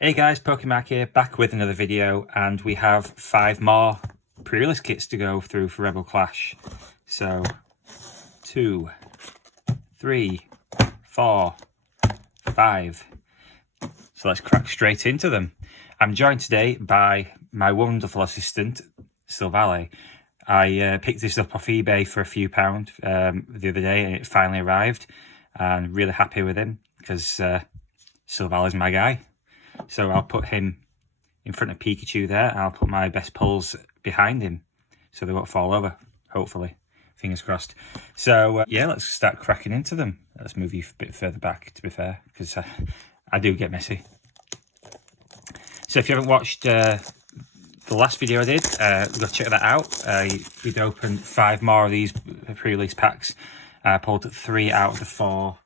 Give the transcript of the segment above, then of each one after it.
Hey guys, Pokemon here, back with another video, and we have 5 more pre-release kits to go through for Rebel Clash. So, 2, 3, 4, 5. So let's crack straight into them. I'm joined today by my wonderful assistant, Silvale. I picked this up off eBay for a few pound the other day, and it finally arrived. And really happy with him because Silvale is my guy. So I'll put him in front of Pikachu there. I'll put my best pulls behind him so they won't fall over, hopefully. Fingers crossed. So, yeah, let's start cracking into them. Let's move you a bit further back, to be fair, because I do get messy. So if you haven't watched the last video I did, go check that out. We'd opened 5 more of these pre-release packs. I pulled 3 out of the 4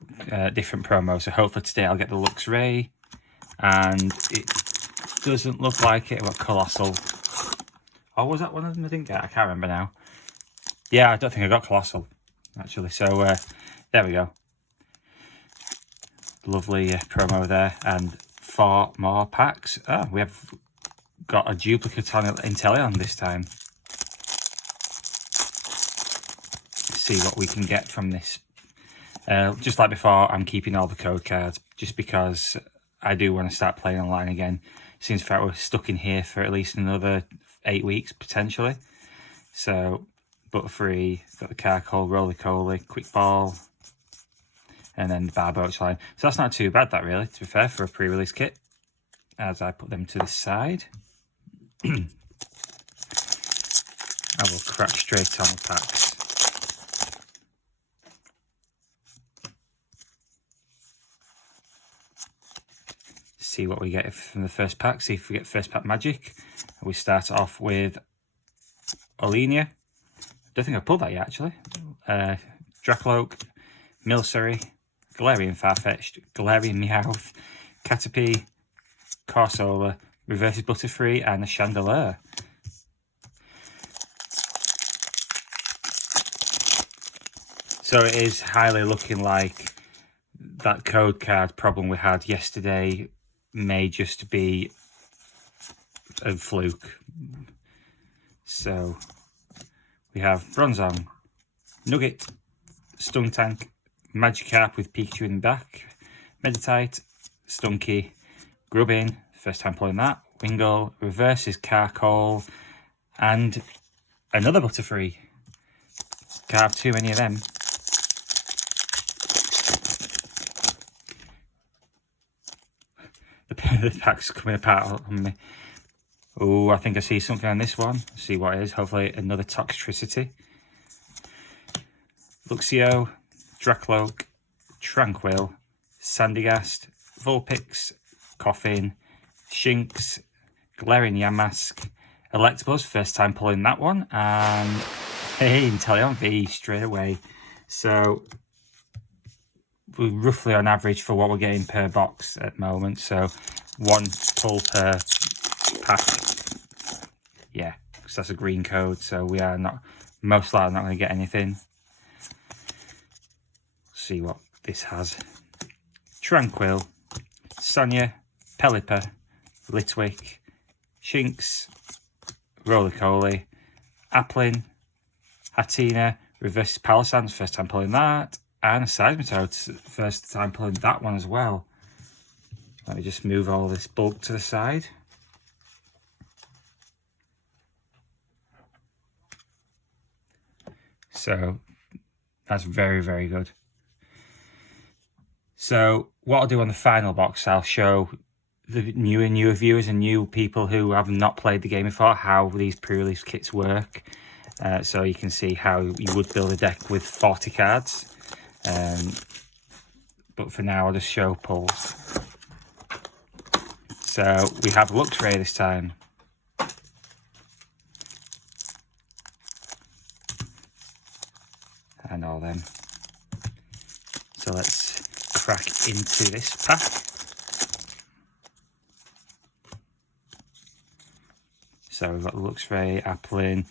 different promos. So hopefully today I'll get the Luxray. And it doesn't look like it. I've got Colossal. Oh, was that one of them I didn't get? I can't remember now. Yeah, I don't think I got Colossal, actually. So, there we go. Lovely promo there. And 4 more packs. Oh, we have got a duplicate on Inteleon this time. Let's see what we can get from this. Just like before, I'm keeping all the code cards just because I do want to start playing online again. Seems like we're stuck in here for at least another 8 weeks, potentially. So, Butterfree, got the Carkol, Roly-Coly, Quick Ball, and then the Barboach line. So that's not too bad, that really, to be fair, for a pre-release kit. As I put them to the side. I will crack straight on the packs. See what we get from the first pack, see if we get first pack magic. We start off with Olinia. Don't think I've pulled that yet, actually. Dracloak, Milcery, Galarian Farfetch'd, Galarian Meowth, Caterpie, Corsola, Reverses Butterfree, and a Chandelure. So it is highly looking like that code card problem we had yesterday may just be a fluke. So we have Bronzong, Nugget, Stuntank, Magikarp with Pikachu in the back, Meditite, Stunky, Grubbin, first time pulling that, Wingull, Reverses Carkol, and another Butterfree. Can't have too many of them. The pack's coming apart on me. Oh, I think I see something on this one. Let's see what it is. Hopefully another Toxtricity. Luxio, Dracloak, Tranquil, Sandygast, Vulpix, Coffin, Shinx, Galarian Yamask, Electabuzz, first time pulling that one, and hey, Inteleon V straight away. So we're roughly on average for what we're getting per box at the moment. So 1 pull per pack. Yeah, because that's a green code, so we are not, most likely not going to get anything. See what this has. Tranquil, Sonia, Pelipper, Litwick, Shinx, Roly-Coly, Applin, Hatina, Reverse Palossand, first time pulling that, and a Seismitoad, first time pulling that one as well. Let me just move all this bulk to the side. So that's very, very good. So what I'll do on the final box, I'll show the newer viewers and new people who have not played the game before how these pre-release kits work. So you can see how you would build a deck with 40 cards. But for now, I'll just show pulls. So we have Luxray this time. And all them. So let's crack into this pack. So we've got Luxray, Applin,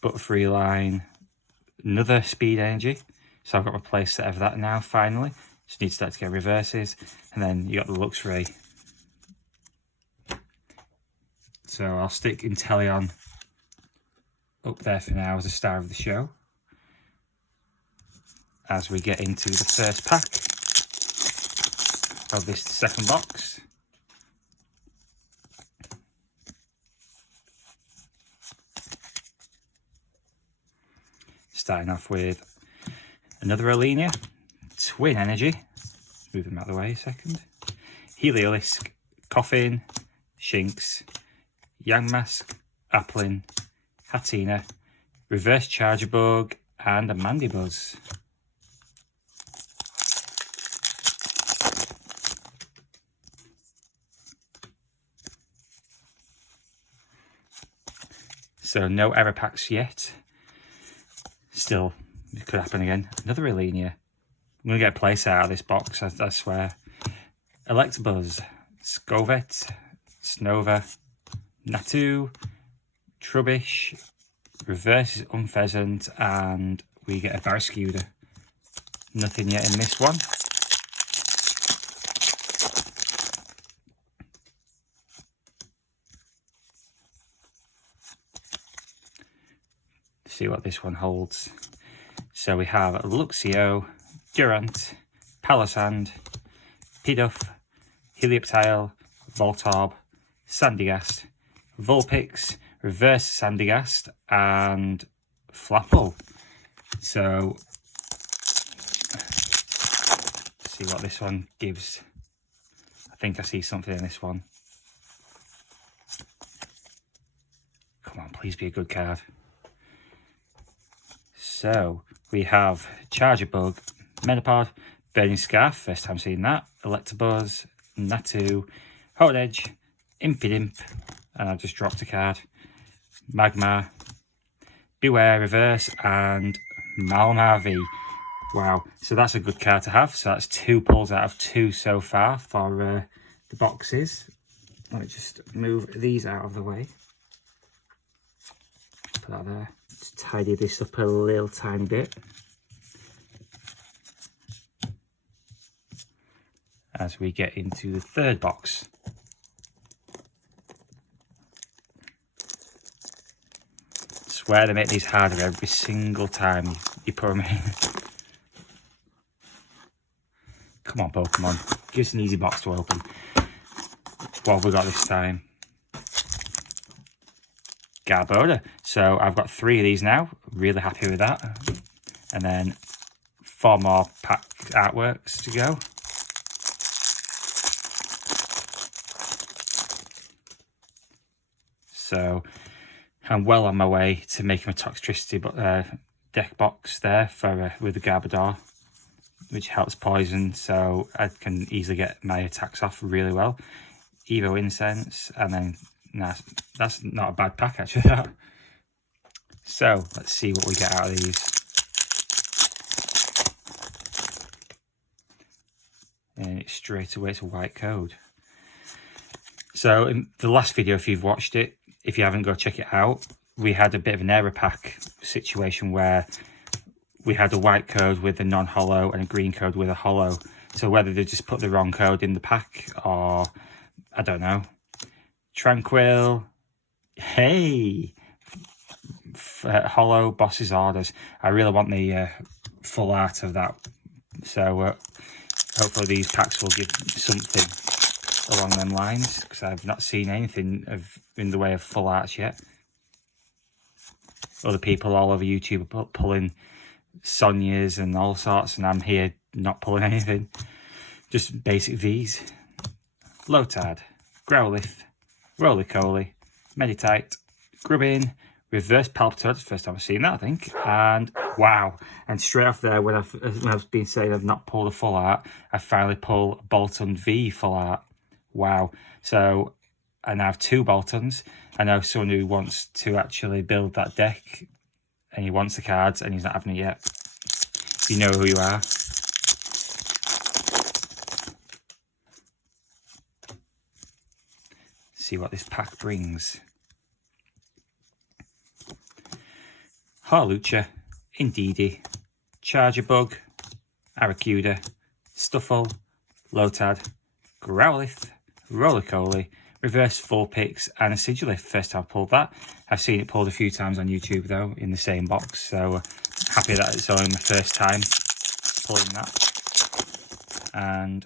Butterfree line, another Speed Energy. So I've got my place set of that now, finally. Just need to start to get reverses. And then you got the Luxray. So I'll stick Inteleon up there for now as a star of the show. As we get into the first pack of this second box. Starting off with another Alenia, Twin Energy, move them out of the way a second, Heliolisk, Coffin, Shinx, Yangmask, Applin, Hatina, Reverse Chargerbug, and a Mandibuzz. So no error packs yet. Still, it could happen again. Another Alenia. I'm going to get a place out of this box, I swear. Electabuzz, Scovet, Snova, Natu, Trubbish, Reverse is Unpheasant, and we get a Barraskewda. Nothing yet in this one. See what this one holds. So we have Luxio, Durant, Palossand, Pidove, Helioptile, Voltorb, Sandygast, Vulpix, Reverse Sandygast, and Flapple. So see what this one gives. I think I see something in this one. Come on, please be a good card. So we have Chargerbug, Menopod, Burning Scarf, first time seeing that, Electabuzz, Natu, Hodedge, Impidimp, and I've just dropped a card, Magmar, Beware Reverse, and Malamar V. Wow, so that's a good card to have. So that's 2 pulls out of 2 so far for the boxes. Let me just move these out of the way. Put that there. Just tidy this up a little tiny bit. As we get into the third box. I swear they make these harder every single time you put them in. Come on, Pokemon. Give us an easy box to open. What have we got this time? Garbodor. So I've got 3 of these now. Really happy with that. And then 4 more pack artworks to go. So I'm well on my way to making a Toxtricity deck box there for with the Garbodor, which helps poison, so I can easily get my attacks off really well. Evo Incense, and then that's not a bad pack actually. That. So let's see what we get out of these. And straight away it's a white code. So in the last video, if you've watched it, if you haven't, go check it out. We had a bit of an error pack situation where we had a white code with a non-holo and a green code with a holo. So whether they just put the wrong code in the pack or I don't know. Tranquil, hey, holo Boss's Orders. I really want the full art of that. So hopefully these packs will give something along them lines, because I've not seen anything in the way of full arts yet. Other people all over YouTube are pulling Sonias and all sorts, and I'm here not pulling anything. Just basic V's. Lotad, Growlithe, Roly-Coly, Meditite, Grubbin, Reverse Palpitoad, first time I've seen that I think, and wow, and straight off there when I've been saying I've not pulled a full art, I finally pull Bolton V full art. Wow, so I now have 2 Boltons. I know someone who wants to actually build that deck and he wants the cards and he's not having it yet. You know who you are. See what this pack brings. Harlucha, Indeedee, Chargerbug, Arrokuda, Stuffle, Lotad, Growlithe, Roly-Coly, Reverse Vulpix and a Sigilif. First time I've pulled that. I've seen it pulled a few times on YouTube though in the same box, so happy that it's only my first time pulling that. And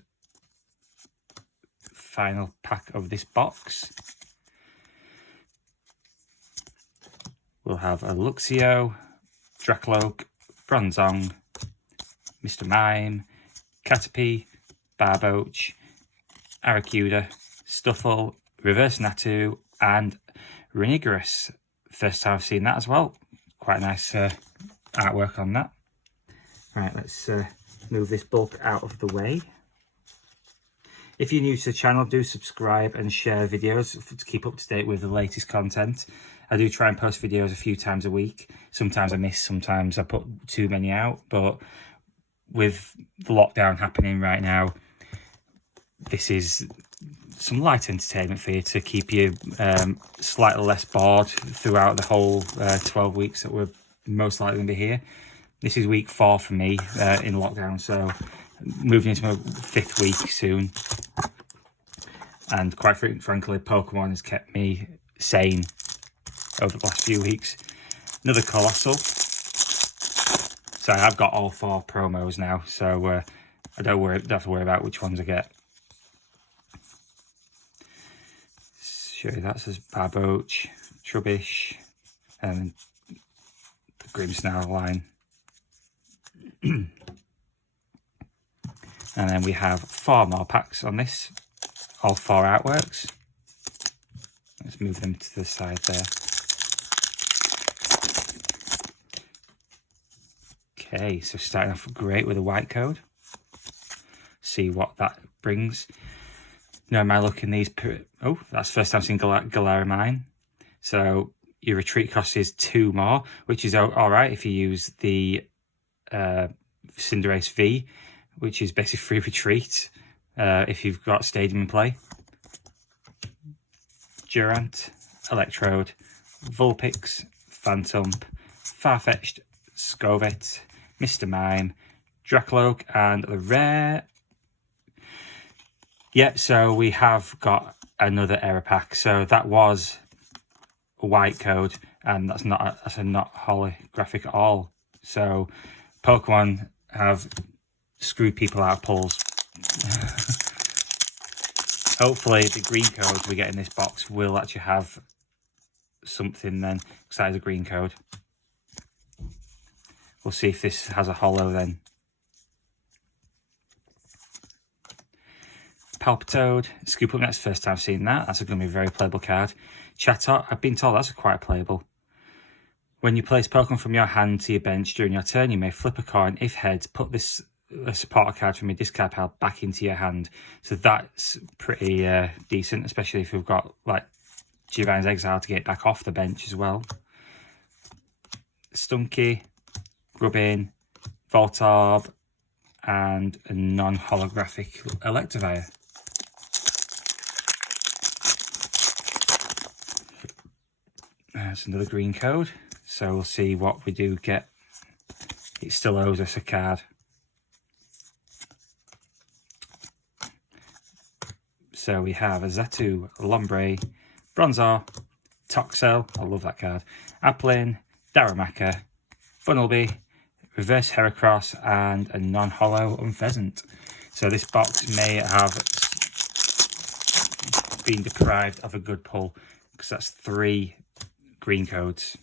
final pack of this box, we'll have a Luxio, Dracloak, Bronzong, Mr. Mime, Caterpie, Barboach, Arrokuda, Stuffle, Reverse Natu and Renigerus. First time I've seen that as well. Quite nice artwork on that. Right, let's move this bulk out of the way. If you're new to the channel, do subscribe and share videos to keep up to date with the latest content. I do try and post videos a few times a week. Sometimes I miss, sometimes I put too many out, but with the lockdown happening right now, this is some light entertainment for you to keep you slightly less bored throughout the whole 12 weeks that we're most likely going to be here. This is week 4 for me in lockdown, so moving into my 5th week soon. And quite frankly, Pokemon has kept me sane over the last few weeks. Another Colossal. So I've got all 4 promos now, so I don't have to worry about which ones I get. Show you that says Barboach, Trubbish, and the Grimmsnarl line. And then we have 4 more packs on this, all 4 artworks. Let's move them to the side there. Okay, so starting off great with a white code. See what that brings. Now, am I looking these? Oh, that's the first time I've seen Galarian. So your retreat cost is 2 more, which is all right if you use the Cinderace V, which is basically free retreat if you've got Stadium in play. Durant, Electrode, Vulpix, Phantump, Farfetch'd, Scovet, Mr. Mime, Dracloak, and the rare. Yeah, so we have got another error pack. So that was a white code, and that's not holographic at all. So Pokemon have screwed people out of pulls. Hopefully the green code we get in this box will actually have something then, because that is a green code. We'll see if this has a holo then. Palpitoad, Scoop Up Next, first time seeing that. That's going to be a very playable card. Chatot, I've been told that's quite playable. When you place Pokemon from your hand to your bench during your turn, you may flip a coin. If heads, put this supporter card from your discard pile back into your hand. So that's pretty decent, especially if we've got like Giovanni's Exile to get back off the bench as well. Stunky, Grubbin, Voltorb, and a non-holographic Electivire. That's another green code, so we'll see what we do get. It still owes us a card. So we have a Xatu, Lombre, Bronzor, Toxel, I love that card, Applin, Darumaka, Funnelby, Reverse Heracross, and a non-holo Unpheasant. So this box may have been deprived of a good pull, because that's 3 green codes.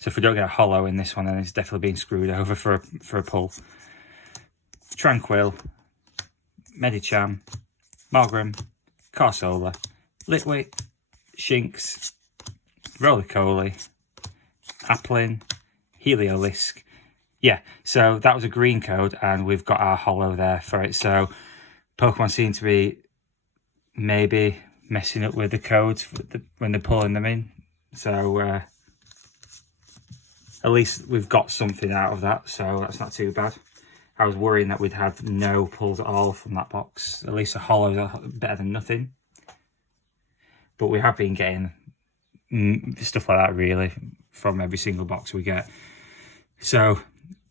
So if we don't get a holo in this one, then it's definitely been screwed over for a pull. Tranquil, Medicham, Morgrem, Corsola, Litwick, Shinx, Roly-Coly, Applin, Heliolisk. Yeah, so that was a green code, and we've got our holo there for it. So Pokemon seem to be maybe messing up with the codes when they're pulling them in. So at least we've got something out of that, so that's not too bad. I was worrying that we'd have no pulls at all from that box. At least a holo is better than nothing. But we have been getting stuff like that really from every single box we get. So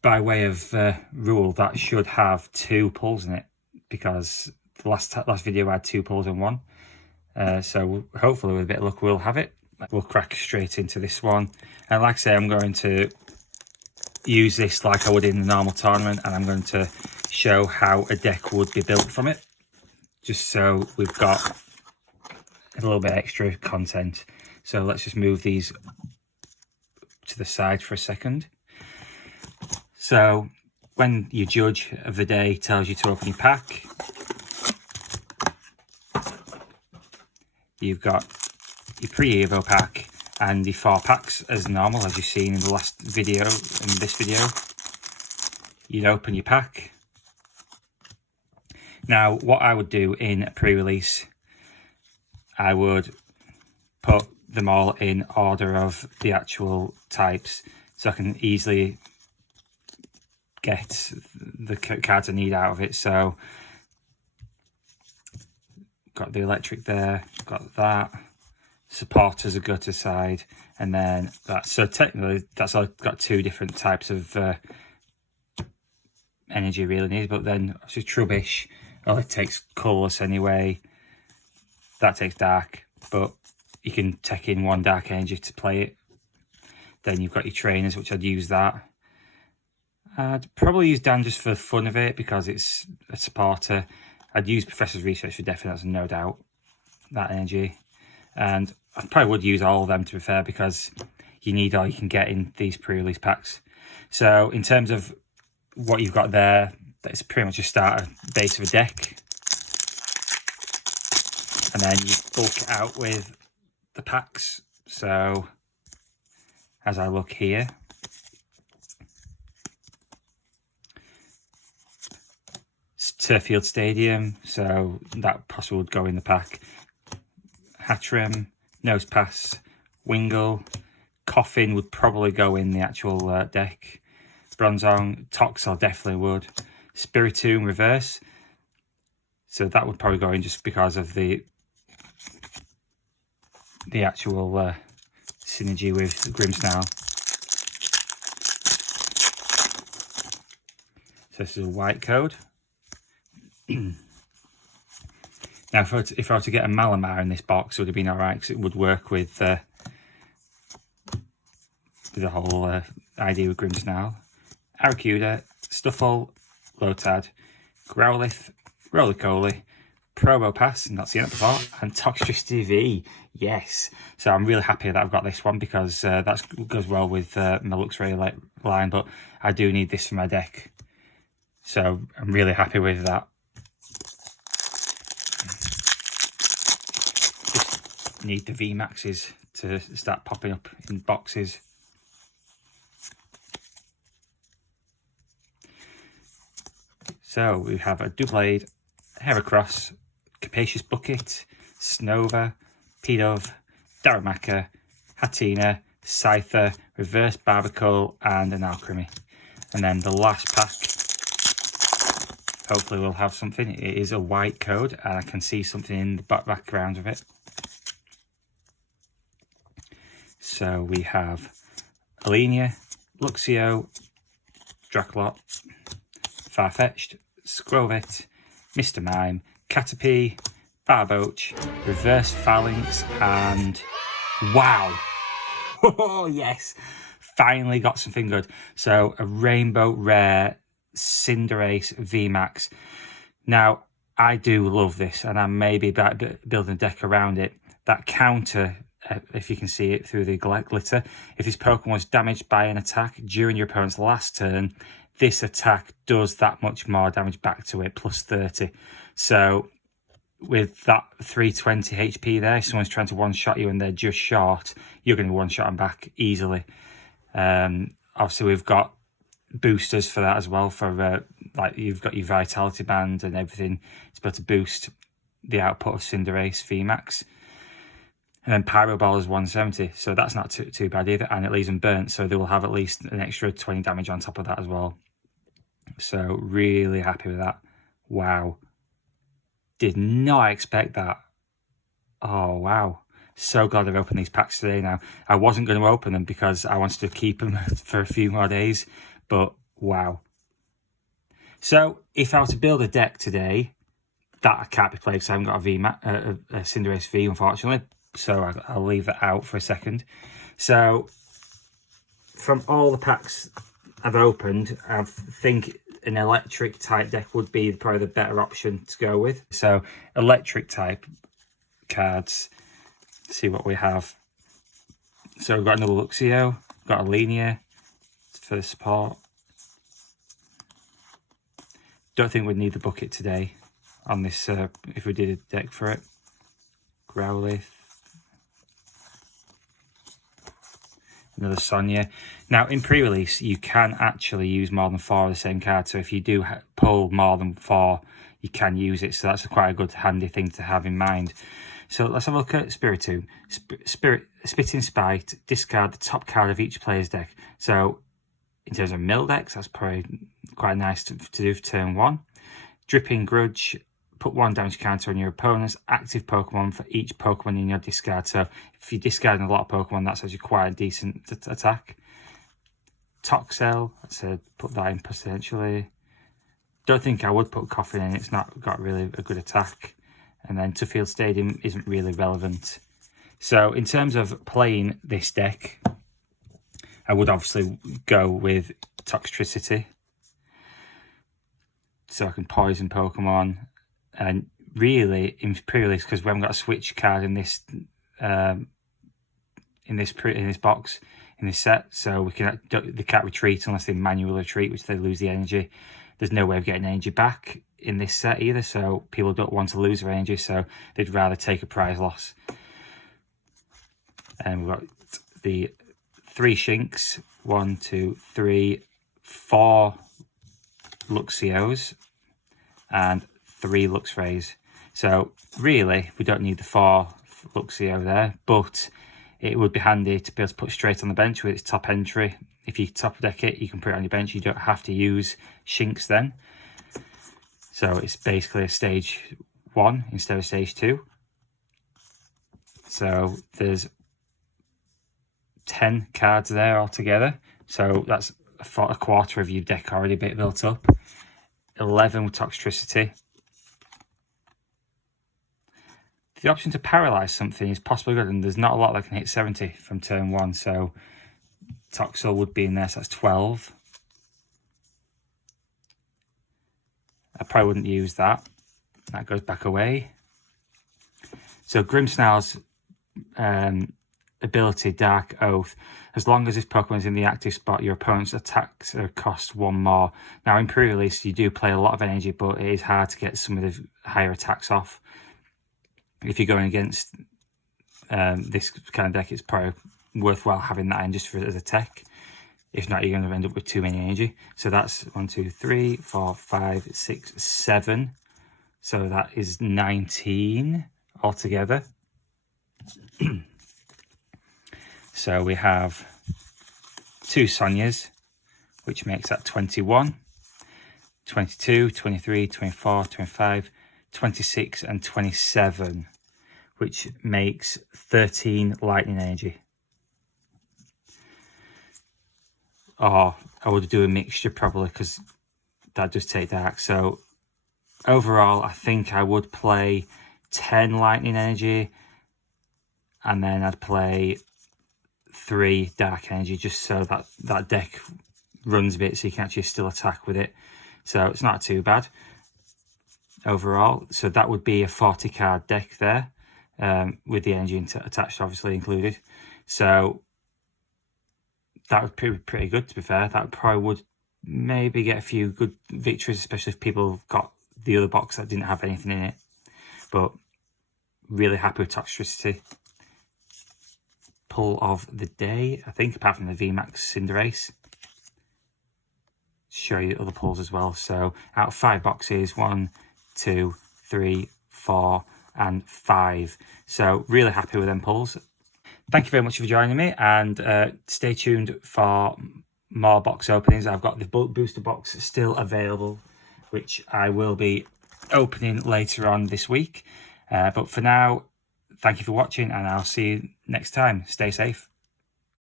by way of rule, that should have 2 pulls in it, because the last video I had 2 pulls in one. So hopefully with a bit of luck we'll have it. We'll crack straight into this one, and like I say, I'm going to use this like I would in the normal tournament, and I'm going to show how a deck would be built from it, just so we've got a little bit extra content. So let's just move these to the side for a second. So when your judge of the day tells you to open your pack, you've got your pre-evo pack and the 4 packs as normal, as you've seen in the last video. In this video, you'd open your pack. Now, what I would do in pre-release, I would put them all in order of the actual types, so I can easily get the cards I need out of it. So, got the electric there, got that. Supporters are gutter side, and then that. So technically, that's all got 2 different types of energy really needed. But then obviously Trubbish, it takes colourless anyway. That takes dark, but you can take in 1 dark energy to play it. Then you've got your trainers, which I'd use that. I'd probably use Dan just for the fun of it, because it's a supporter. I'd use Professor's Research for definite, that's no doubt, that energy. And I probably would use all of them, to be fair, because you need all you can get in these pre-release packs. So in terms of what you've got there, that's pretty much a starter base of a deck. And then you bulk it out with the packs. So as I look here, Turfield Stadium, so that possibly would go in the pack. Hatrim, Nose Pass, Wingle, Coffin would probably go in the actual deck. Bronzong, Toxel definitely would. Spiritomb Reverse, so that would probably go in just because of the actual synergy with Grimmsnarl. So this is a white code. Now, if I were to get a Malamar in this box, it would have been alright, because it would work with the whole idea with Grimmsnarl. Arrokuda, Stuffle, Lotad, Growlithe, Roly-Coly, Probopass, not seen it before, and Toxtricity V. Yes, so I'm really happy that I've got this one, because that goes well with my Luxray line, but I do need this for my deck, so I'm really happy with that. Just need the VMAXs to start popping up in boxes. So we have a Doublade, Heracross, Capacious Bucket, Snova, Pidove, Darumaka, Hatina, Scyther, Reverse Barbacle, and an Alchemy. And then the last pack, hopefully we'll have something. It is a white code, and I can see something in the background of it. So we have Alenia, Luxio, Dracolot, Farfetch'd, Skwovet, Mr. Mime, Caterpie, Barboach, Reverse Phalanx, and wow! Oh yes! Finally got something good. So a Rainbow Rare Cinderace VMAX. Now, I do love this, and I may be building a deck around it. That counter, if you can see it through the glitter, if this Pokemon was damaged by an attack during your opponent's last turn, this attack does that much more damage back to it, plus 30. So with that 320 HP there, if someone's trying to one-shot you and they're just short, you're going to one-shot them back easily. Obviously, we've got boosters for that as well, for like you've got your Vitality Band and everything. It's able to boost the output of Cinderace VMAX. And then Pyro Ball is 170, so that's not too bad either, and it leaves them burnt, so they will have at least an extra 20 damage on top of that as well. So really happy with that. Wow. Did not expect that. Oh, wow. So glad I've opened these packs today now. I wasn't going to open them because I wanted to keep them for a few more days, but Wow. So if I were to build a deck today, that can't be played because I haven't got a Cinderace V, unfortunately. So I'll leave that out for a second. So from all the packs I've opened, I think an electric type deck would be probably the better option to go with. So electric type cards, let's see what we have. So we've got another Luxio, got a Linia for the support. Don't think we'd need the bucket today on this if we did a deck for it. Growlithe. Another Sonia. Now in pre-release you can actually use more than 4 of the same card, so if you do pull more than 4 you can use it, so that's quite a good handy thing to have in mind. So let's have a look at Spiritomb. Spitting Spite, discard the top card of each player's deck. So in terms of mill decks, that's probably quite nice to do for turn 1. Dripping Grudge, put 1 damage counter on your opponent's active Pokemon for each Pokemon in your discard. So if you're discarding a lot of Pokemon, that's actually quite a decent attack. Toxel, let's put that in potentially. Don't think I would put Coffin in, it's not got really a good attack. And then Tuffield Stadium isn't really relevant. So in terms of playing this deck, I would obviously go with Toxtricity. So I can poison Pokemon. And really, in pre-release, because we haven't got a switch card in this box, in this set, so they can't retreat unless they manually retreat, which they lose the energy. There's no way of getting energy back in this set either, so people don't want to lose their energy, so they'd rather take a prize loss. And we've got the 3 Shinx, 1, 2, 3, 4 Luxios, and 3 Luxrays. So really, we don't need the 4 Luxio there, but it would be handy to be able to put straight on the bench with its top entry. If you top deck it, you can put it on your bench. You don't have to use Shinx then. So it's basically a stage 1 instead of stage 2. So there's 10 cards there altogether. So that's a quarter of your deck already built up. 11 with Toxtricity. The option to paralyze something is possibly good, and there's not a lot that can hit 70 from turn 1, so Toxel would be in there, so that's 12. I probably wouldn't use that. That goes back away. So Grimmsnarl's ability, Dark Oath. As long as this Pokemon is in the active spot, your opponent's attacks cost 1 more. Now in pre-release, you do play a lot of energy, but it is hard to get some of the higher attacks off. If you're going against this kind of deck, it's probably worthwhile having that in just as a tech. If not, you're going to end up with too many energy. So that's 1, 2, 3, 4, 5, 6, 7. So that is 19 altogether. So we have 2 Sonias, which makes that 21, 22, 23, 24, 25, 26 and 27, which makes 13 lightning energy. Or I would do a mixture probably, because that does take dark. So overall, I think I would play 10 lightning energy, and then I'd play 3 dark energy, just so that that deck runs a bit, so you can actually still attack with it. So it's not too bad overall. So that would be a 40 card deck there, with the energy attached obviously included. So that would be pretty good, to be fair. That probably would maybe get a few good victories, especially if people got the other box that didn't have anything in it. But really happy with Toxtricity. Pull of the day, I think, apart from the VMAX Cinderace. Show you other pulls as well. So out of 5 boxes, 1, 2, 3, 4 and 5. So really happy with them pulls. Thank you very much for joining me, and stay tuned for more box openings. I've got the booster box still available, which I will be opening later on this week. But for now, thank you for watching, and I'll see you next time. Stay safe.